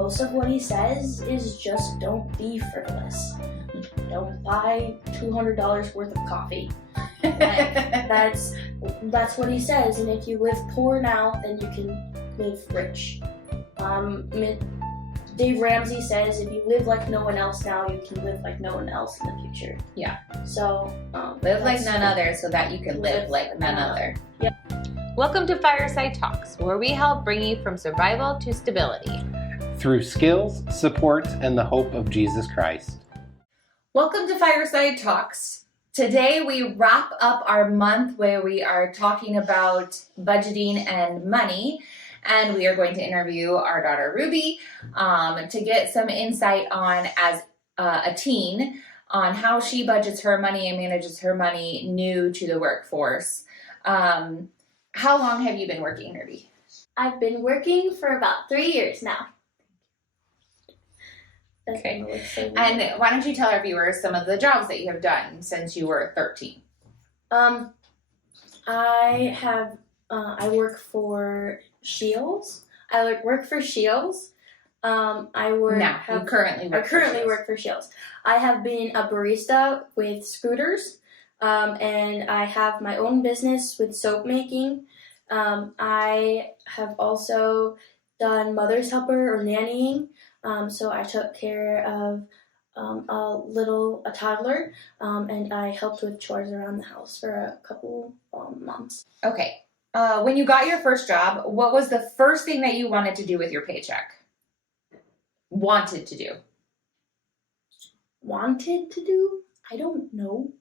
most of what he says is just don't be frivolous. Don't buy $200 worth of coffee. Like, that's what he says. And if you live poor now, then you can live rich. Dave Ramsey says if you live like no one else now, you can live like no one else in the future. Yeah. So live like none other so that you can live like none other. Yeah. Welcome to Fireside Talks, where we help bring you from survival to stability. Through skills, support, and the hope of Jesus Christ. Welcome to Fireside Talks. Today we wrap up our month where we are talking about budgeting and money. And we are going to interview our daughter Ruby to get some insight on, as a teen, on how she budgets her money and manages her money new to the workforce. How long have you been working, Ruby? I've been working for about 3 years now. Okay. And why don't you tell our viewers some of the jobs that you have done since you were 13? I work for Shields. I work for Shields. I currently work for Shields. I have been a barista with Scooters, and I have my own business with soap making. I have also done mother's helper or nannying. So I took care of a toddler, and I helped with chores around the house for a couple months. Okay. When you got your first job, what was the first thing that you wanted to do with your paycheck? Wanted to do? Wanted to do? I don't know.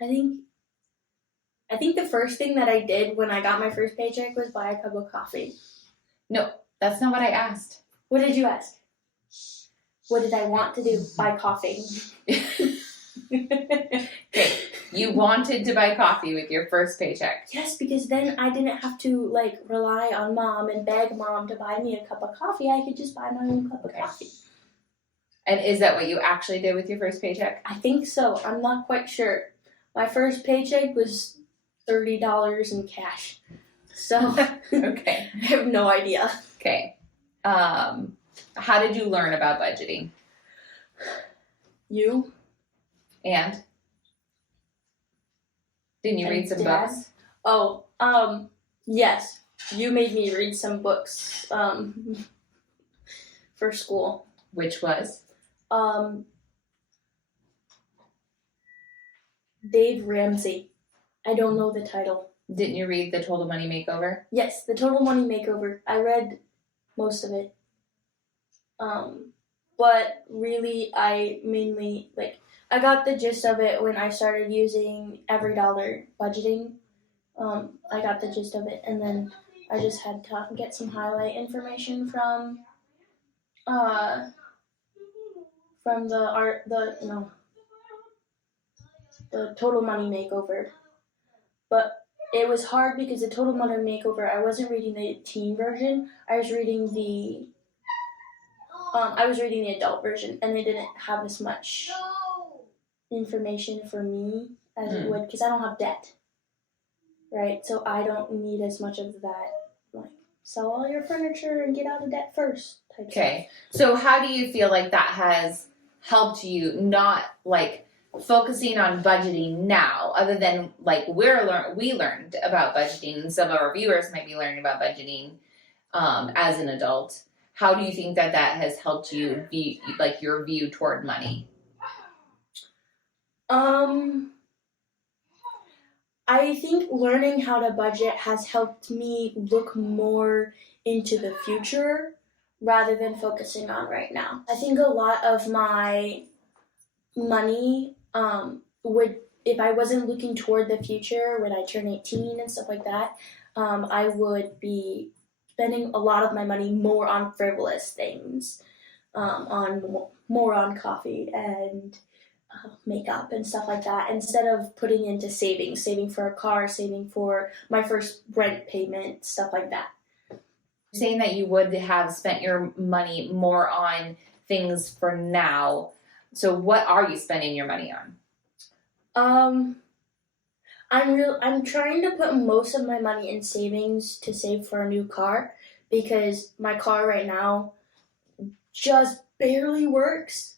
I think the first thing that I did when I got my first paycheck was buy a cup of coffee. No, that's not what I asked. What did you ask? What did I want to do? Buy coffee. Okay, you wanted to buy coffee with your first paycheck. Yes, because then I didn't have to rely on mom and beg mom to buy me a cup of coffee. I could just buy my own cup of coffee. And is that what you actually did with your first paycheck? I think so. I'm not quite sure. My first paycheck was $30 in cash. So okay. I have no idea. Okay. How did you learn about budgeting? You. And? Didn't you read some Dad? books? Oh, yes. You made me read some books, for school. Which was? Dave Ramsey. I don't know the title. Didn't you read The Total Money Makeover? Yes, The Total Money Makeover. I read most of it. But really, I got the gist of it when I started using EveryDollar budgeting. I got the gist of it, and then I just had to get some highlight information from the Total Money Makeover. But it was hard because the Total Money Makeover, I wasn't reading the teen version. I was reading the adult version, and they didn't have as much information for me as it would, because I don't have debt, right? So I don't need as much of that, sell all your furniture and get out of debt first type Okay. So how do you feel like that has helped you not, focusing on budgeting now, other than, we learned about budgeting, and some of our viewers might be learning about budgeting as an adult. How do you think that has helped you your view toward money? I think learning how to budget has helped me look more into the future rather than focusing on right now. I think a lot of my money if I wasn't looking toward the future when I turn 18 and stuff like that, I would be spending a lot of my money more on frivolous things, more on coffee and makeup and stuff like that, instead of putting into saving for a car, saving for my first rent payment, stuff like that. Saying that you would have spent your money more on things for now. So what are you spending your money on? I'm trying to put most of my money in savings to save for a new car, because my car right now just barely works.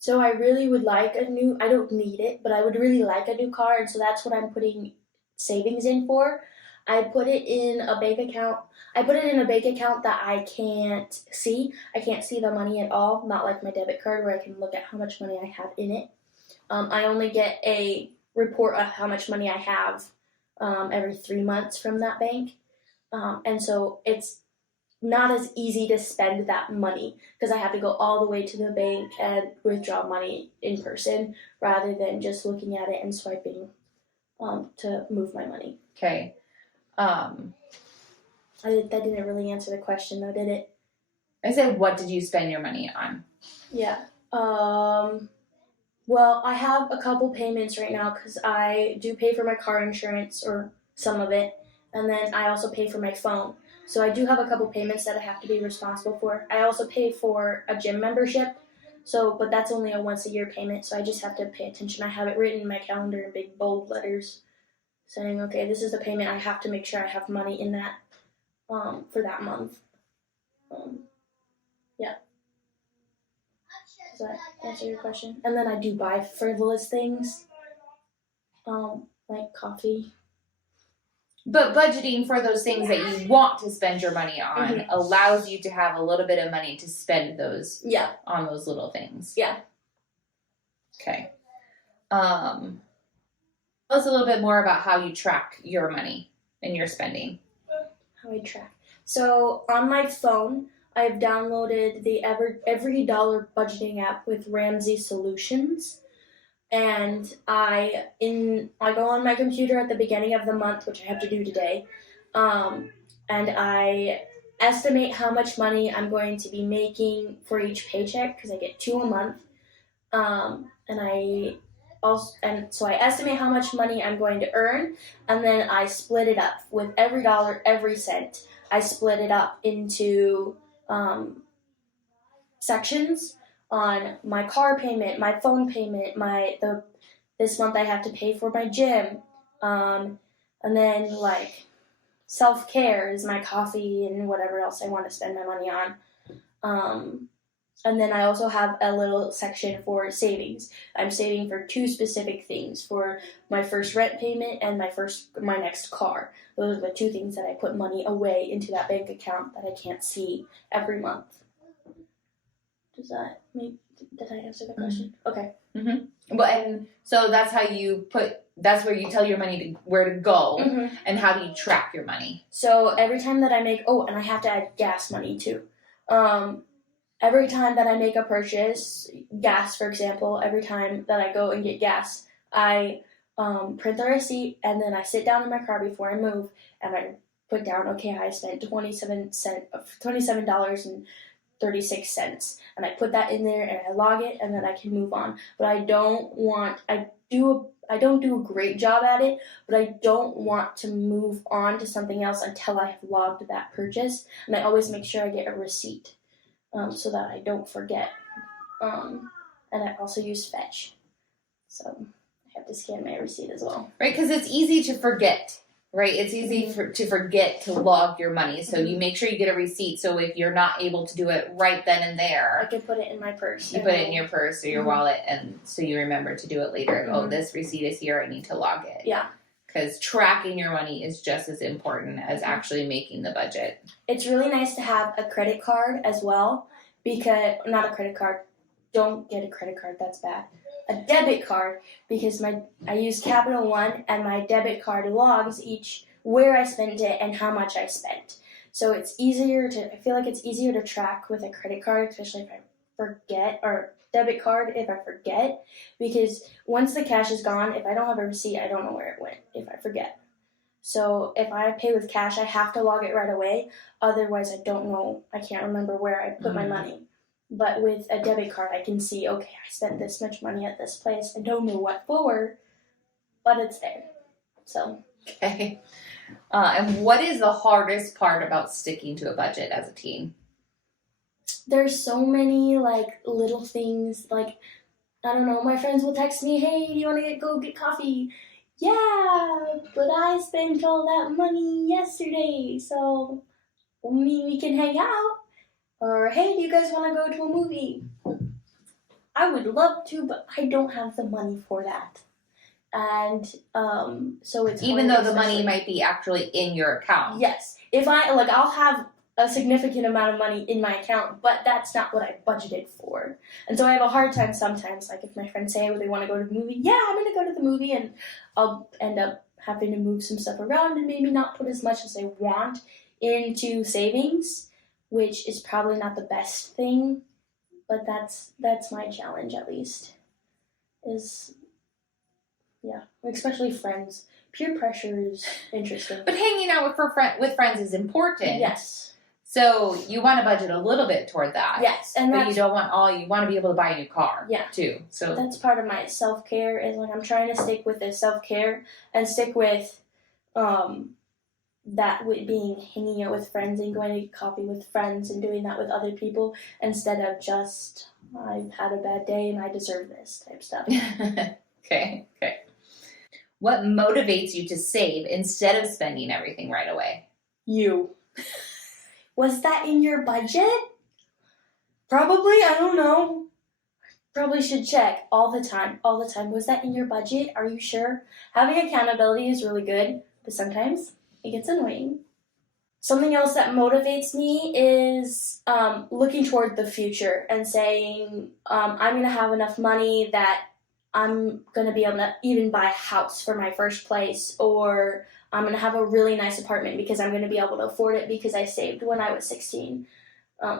So I really would like I don't need it, but I would really like a new car, and so that's what I'm putting savings in for. I put it in a bank account. I put it in a bank account that I can't see. I can't see the money at all, not like my debit card where I can look at how much money I have in it. I only get a report of how much money I have every 3 months from that bank. And so it's not as easy to spend that money because I have to go all the way to the bank and withdraw money in person rather than just looking at it and swiping to move my money. Okay. That didn't really answer the question though, did it? I said, what did you spend your money on? Yeah. Well, I have a couple payments right now because I do pay for my car insurance or some of it, and then I also pay for my phone. So I do have a couple payments that I have to be responsible for. I also pay for a gym membership, but that's only a once a year payment, so I just have to pay attention. I have it written in my calendar in big bold letters saying, okay, this is the payment. I have to make sure I have money in that for that month. Yeah. Does that answer your question? And then I do buy frivolous things, like coffee. But budgeting for those things that you want to spend your money on allows you to have a little bit of money to spend those on those little things. Yeah. Okay. Tell us a little bit more about how you track your money and your spending. How I track. So on my phone, I've downloaded the Every Dollar budgeting app with Ramsey Solutions. And I go on my computer at the beginning of the month, which I have to do today, and I estimate how much money I'm going to be making for each paycheck because I get 2 a month, and so I estimate how much money I'm going to earn, and then I split it up with every dollar, every cent. I split it up into sections. On my car payment, my phone payment, this month I have to pay for my gym, and then like self-care is my coffee and whatever else I want to spend my money on, and then I also have a little section for savings. I'm saving for 2 specific things, for my first rent payment and my next car. Those are the 2 things that I put money away into that bank account that I can't see every month. Did I answer the question? Okay. Well, and so that's how that's where you tell your money where to go, and how do you track your money? So every time that I make, and I have to add gas money too. Every time that I make a purchase, gas for example, every time that I go and get gas, I print the receipt and then I sit down in my car before I move and I put down, okay, I spent $27.36, and I put that in there and I log it and then I can move on. But I don't do a great job at it, but I don't want to move on to something else until I have logged that purchase, and I always make sure I get a receipt so that I don't forget. And I also use Fetch, so I have to scan my receipt as well. Right, because it's easy to forget. Right, it's easy to forget to log your money, so you make sure you get a receipt. So if you're not able to do it right then and there, I can put it in my purse. You put it in your purse or your wallet, and so you remember to do it later. Oh, this receipt is here. I need to log it. Yeah, because tracking your money is just as important as actually making the budget. It's really nice to have a credit card as well, because not a credit card. Don't get a credit card. That's bad. A debit card, because I use Capital One and my debit card logs where I spent it and how much I spent. So I feel like it's easier to track with a credit card, especially if I forget, or debit card if I forget, because once the cash is gone, if I don't have a receipt, I don't know where it went if I forget. So if I pay with cash, I have to log it right away. Otherwise, I can't remember where I put my money. But with a debit card, I can see, okay, I spent this much money at this place. I don't know what for, but it's there. So. Okay. And what is the hardest part about sticking to a budget as a teen? There's so many, little things. I don't know, my friends will text me, hey, do you want to go get coffee? Yeah, but I spent all that money yesterday, so we can hang out. Or, hey, do you guys want to go to a movie? I would love to, but I don't have the money for that. And so it's Even hard, though the money especially- might be actually in your account. Yes. If I'll have a significant amount of money in my account, but that's not what I budgeted for. And so I have a hard time sometimes, like if my friends say they want to go to the movie, yeah, I'm going to go to the movie, and I'll end up having to move some stuff around and maybe not put as much as I want into savings, which is probably not the best thing, but that's my challenge at least. Especially friends. Peer pressure is interesting. But hanging out with friends is important. Yes. So you want to budget a little bit toward that. Yes, and But that's you don't want you want to be able to buy a new car. Yeah. Too. So that's part of my self-care is like I'm trying to stick with the self-care and stick with that with being hanging out with friends and going to get coffee with friends and doing that with other people instead of just I've had a bad day and I deserve this type stuff. Okay. What motivates you to save instead of spending everything right away? You. Was that in your budget? Probably, I don't know. Probably should check all the time. Was that in your budget? Are you sure? Having accountability is really good, but sometimes it gets annoying. Something else that motivates me is looking toward the future and saying, I'm going to have enough money that I'm going to be able to even buy a house for my first place, or I'm going to have a really nice apartment because I'm going to be able to afford it because I saved when I was 16.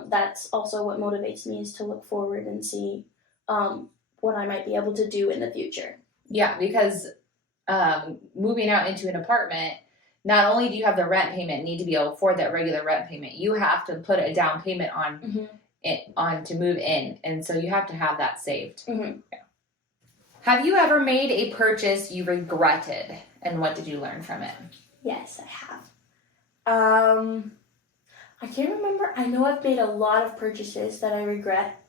That's also what motivates me, is to look forward and see what I might be able to do in the future. Yeah, because moving out into an apartment, not only do you have the rent payment, need to be able to afford that regular rent payment, you have to put a down payment on on to move in, and so you have to have that saved. Mm-hmm. Yeah. Have you ever made a purchase you regretted, and what did you learn from it? Yes, I have. I can't remember. I know I've made a lot of purchases that I regret.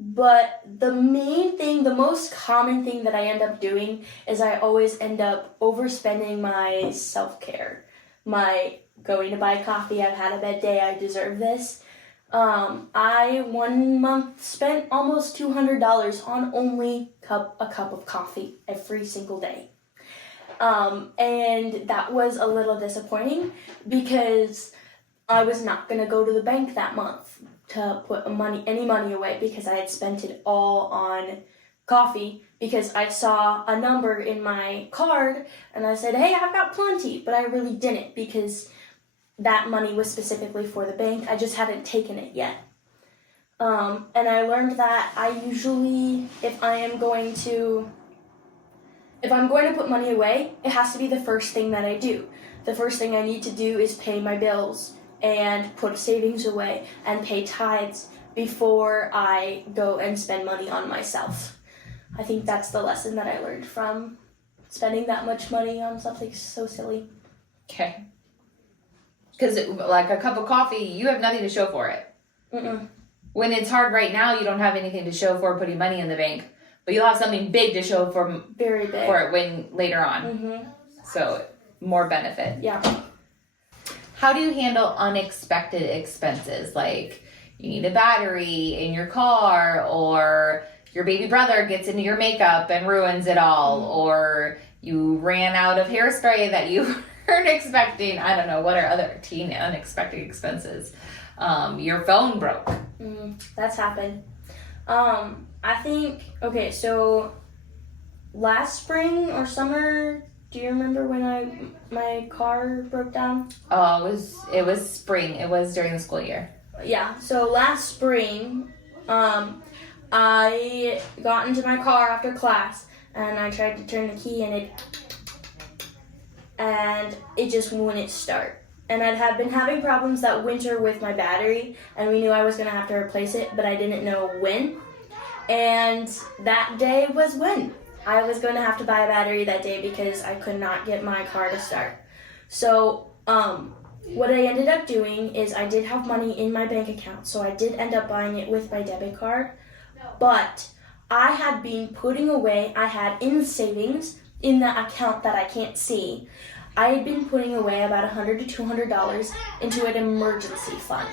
But the main thing, the most common thing that I end up doing is I always end up overspending my self-care. My going to buy coffee, I've had a bad day, I deserve this. I 1 month spent almost $200 on only a cup of coffee every single day. And that was a little disappointing because I was not going to go to the bank that month to put any money away because I had spent it all on coffee because I saw a number in my card and I said, hey, I've got plenty, but I really didn't because that money was specifically for the bank. I just hadn't taken it yet. And I learned that I usually, if I'm going to put money away, it has to be the first thing that I do. The first thing I need to do is pay my bills and put savings away and pay tithes before I go and spend money on myself. I think that's the lesson that I learned from spending that much money on something so silly. Okay. Because like a cup of coffee, you have nothing to show for it. Mm-mm. When it's hard right now, you don't have anything to show for putting money in the bank, but you'll have something big to show for Very big. for it when later on. Mm-hmm. So more benefit. Yeah. How do you handle unexpected expenses? Like you need a battery in your car, or your baby brother gets into your makeup and ruins it all, or you ran out of hairspray that you weren't expecting. I don't know. What are other teen unexpected expenses? Your phone broke. That's happened. I think, okay, so last spring or summer, do you remember when my car broke down? Oh, it was spring. It was during the school year. Yeah, so last spring, I got into my car after class and I tried to turn the key and it just wouldn't start. And I'd been having problems that winter with my battery, and we knew I was going to have to replace it, but I didn't know when. And that day was when. I was going to have to buy a battery that day because I could not get my car to start. So what I ended up doing is I did have money in my bank account, so I did end up buying it with my debit card. But I had been putting away, I had in savings, in the account that I can't see, I had been putting away about $100 to $200 into an emergency fund.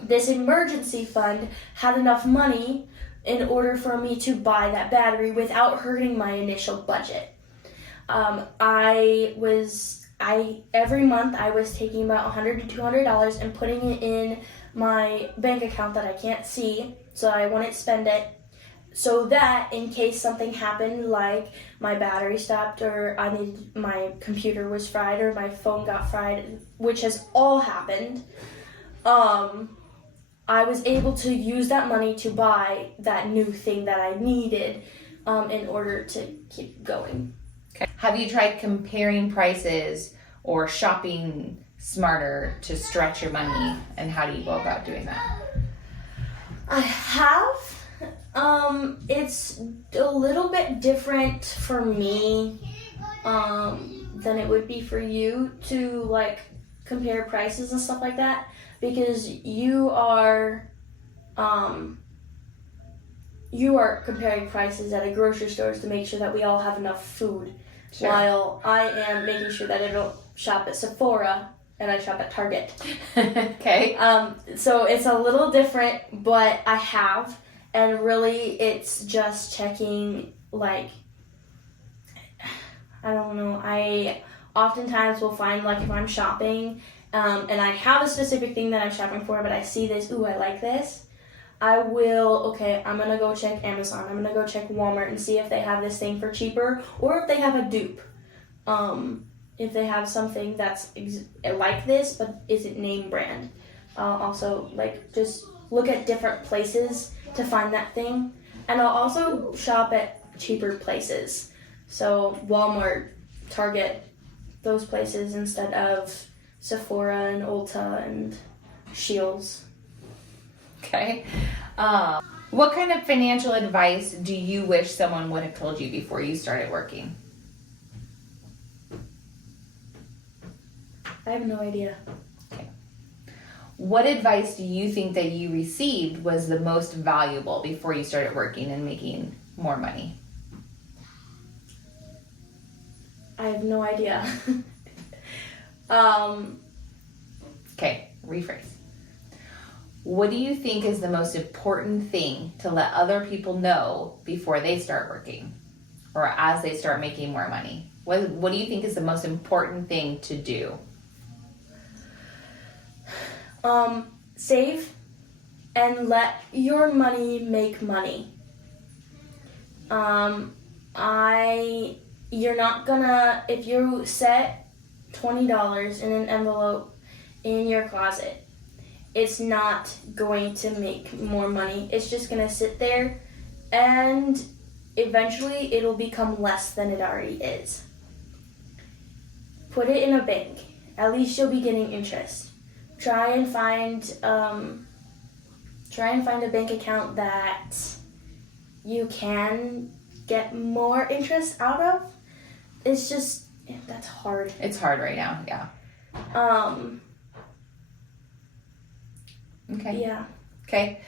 This emergency fund had enough money in order for me to buy that battery without hurting my initial budget. Every month I was taking about $100 to $200 and putting it in my bank account that I can't see, so I wouldn't spend it, so that in case something happened, like my battery stopped, or my computer was fried, or my phone got fried, which has all happened, I was able to use that money to buy that new thing that I needed in order to keep going. Okay. Have you tried comparing prices or shopping smarter to stretch your money, and how do you go about doing that? I have. It's a little bit different for me than it would be for you to like compare prices and stuff like that, because you are comparing prices at a grocery store to make sure that we all have enough food. Sure. While I am making sure that I don't shop at Sephora and I shop at Target. Okay. So it's a little different, but I have, and really it's just checking, like, I don't know, I oftentimes will find, like, if I'm shopping and I have a specific thing that I'm shopping for, but I see this, ooh, I like this, I'm gonna go check Amazon, I'm gonna go check Walmart and see if they have this thing for cheaper, or if they have a dupe. If they have something that's like this, but isn't name brand. Also, like, just look at different places to find that thing. And I'll also shop at cheaper places. So Walmart, Target, those places instead of Sephora and Ulta and Shields. Okay. What kind of financial advice do you wish someone would have told you before you started working? I have no idea. Okay. What advice do you think that you received was the most valuable before you started working and making more money? I have no idea. Okay, rephrase. What do you think is the most important thing to let other people know before they start working or as they start making more money? What do you think is the most important thing to do? Save and let your money make money. You're not gonna, if you set $20 in an envelope in your closet, it's not going to make more money. It's just gonna sit there, and eventually it'll become less than it already is. Put it in a bank. At least you'll be getting interest. Try and find a bank account that you can get more interest out of. It's just, that's hard. It's hard right now, yeah. Okay. Yeah. Okay.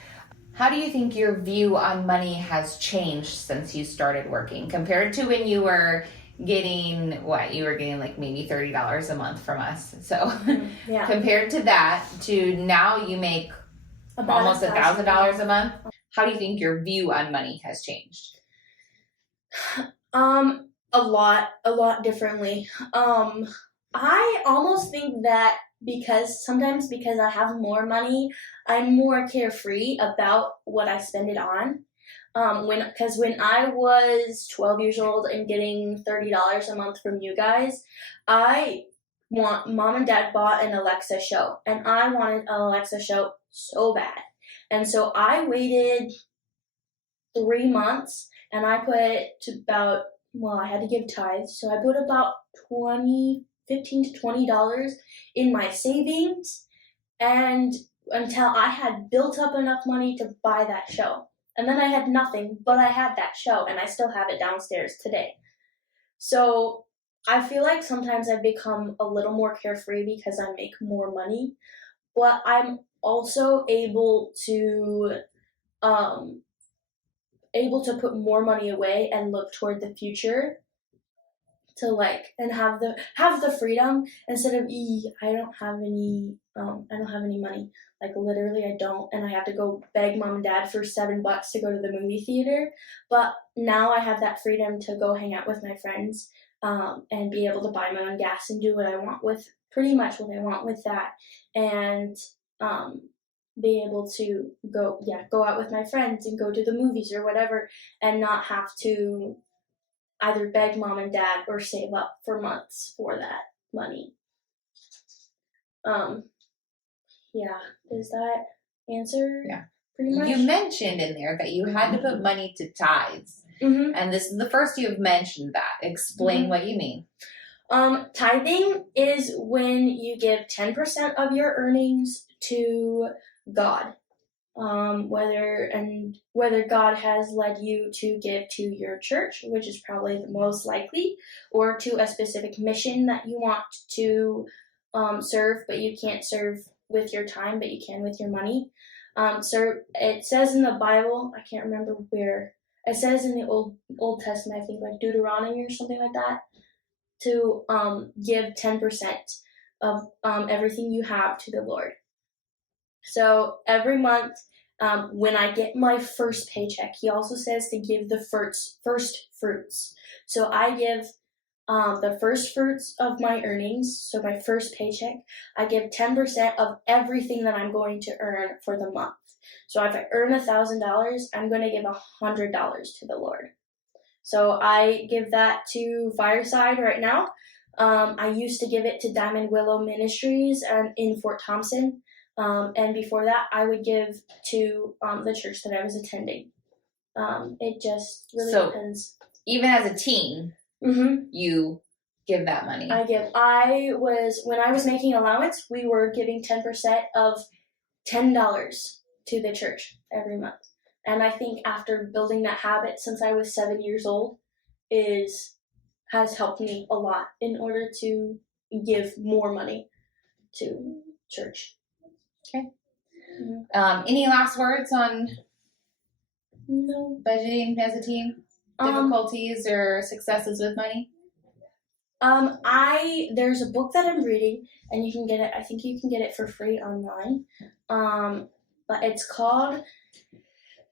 How do you think your view on money has changed since you started working compared to when you were getting like maybe $30 a month from us? So Yeah. compared to that to now you make About almost $1,000 a month. How do you think your view on money has changed? A lot differently. I almost think that because I have more money, I'm more carefree about what I spend it on. Because when I was 12 years old and getting $30 a month from you guys, Mom and Dad bought an Alexa show, and I wanted an Alexa show so bad. And so I waited 3 months, and I I had to give tithes, so I put about $15 to $20 in my savings, and until I had built up enough money to buy that show. And then I had nothing, but I had that show, and I still have it downstairs today. So I feel like sometimes I've become a little more carefree because I make more money, but I'm also able to put more money away and look toward the future, to like and have the freedom instead of I don't have any money. Like literally I don't, and I have to go beg mom and dad for $7 to go to the movie theater. But now I have that freedom to go hang out with my friends and be able to buy my own gas and do what I want with pretty much what I want with that, and be able to go out with my friends and go to the movies or whatever, and not have to either beg mom and dad or save up for months for that money. Does that answer? Yeah. Pretty much. You mentioned in there that you had to put money to tithes. Mm-hmm. And this is the first you've mentioned that. Explain what you mean. Tithing is when you give 10% of your earnings to God. Whether God has led you to give to your church, which is probably the most likely, or to a specific mission that you want to serve, but you can't serve with your time, but you can with your money. So it says in the Bible, I can't remember where, it says in the Old Testament, I think like Deuteronomy or something like that, to give 10% of everything you have to the Lord. So every month, when I get my first paycheck, he also says to give the first fruits. So I give the first fruits of my earnings, so my first paycheck, I give 10% of everything that I'm going to earn for the month. So if I earn $1,000, I'm going to give $100 to the Lord. So I give that to Fireside right now. I used to give it to Diamond Willow Ministries in Fort Thompson. And before that, I would give to the church that I was attending. It just really depends. Even as a teen, you give that money. When I was making allowance, we were giving 10% of $10 to the church every month. And I think after building that habit since I was 7 years old has helped me a lot in order to give more money to church. Okay. Any last words on No. budgeting as a teen? Difficulties or successes with money? There's a book that I'm reading, and you can get it. I think you can get it for free online. But it's called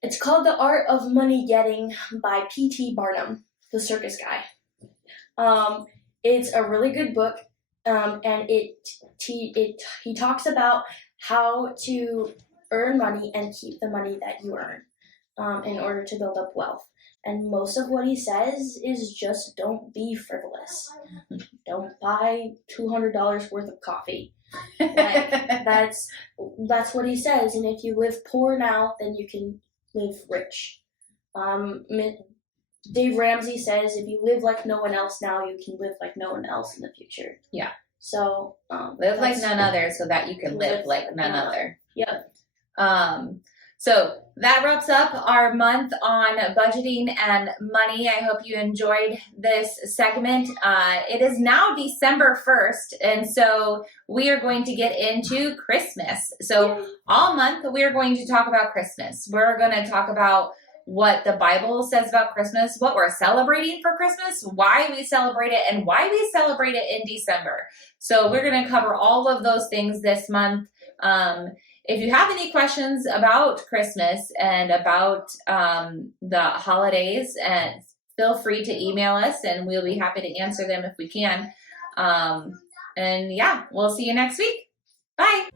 The Art of Money Getting by P.T. Barnum, the circus guy. It's a really good book, and he talks about how to earn money and keep the money that you earn in order to build up wealth. And most of what he says is just don't be frivolous. Don't buy $200 worth of coffee. Like, that's what he says. And if you live poor now, then you can live rich. Dave Ramsey says if you live like no one else now, you can live like no one else in the future. Yeah. So live like none other so that you can live like none other. Yep. So that wraps up our month on budgeting and money. I hope you enjoyed this segment. It is now December 1st, and so we are going to get into Christmas. So all month we are going to talk about Christmas. We're going to talk about what the Bible says about Christmas, what we're celebrating for Christmas, why we celebrate it, and why we celebrate it in December. So we're going to cover all of those things this month. If you have any questions about Christmas and about the holidays, and feel free to email us, and we'll be happy to answer them if we can. And yeah, we'll see you next week. Bye.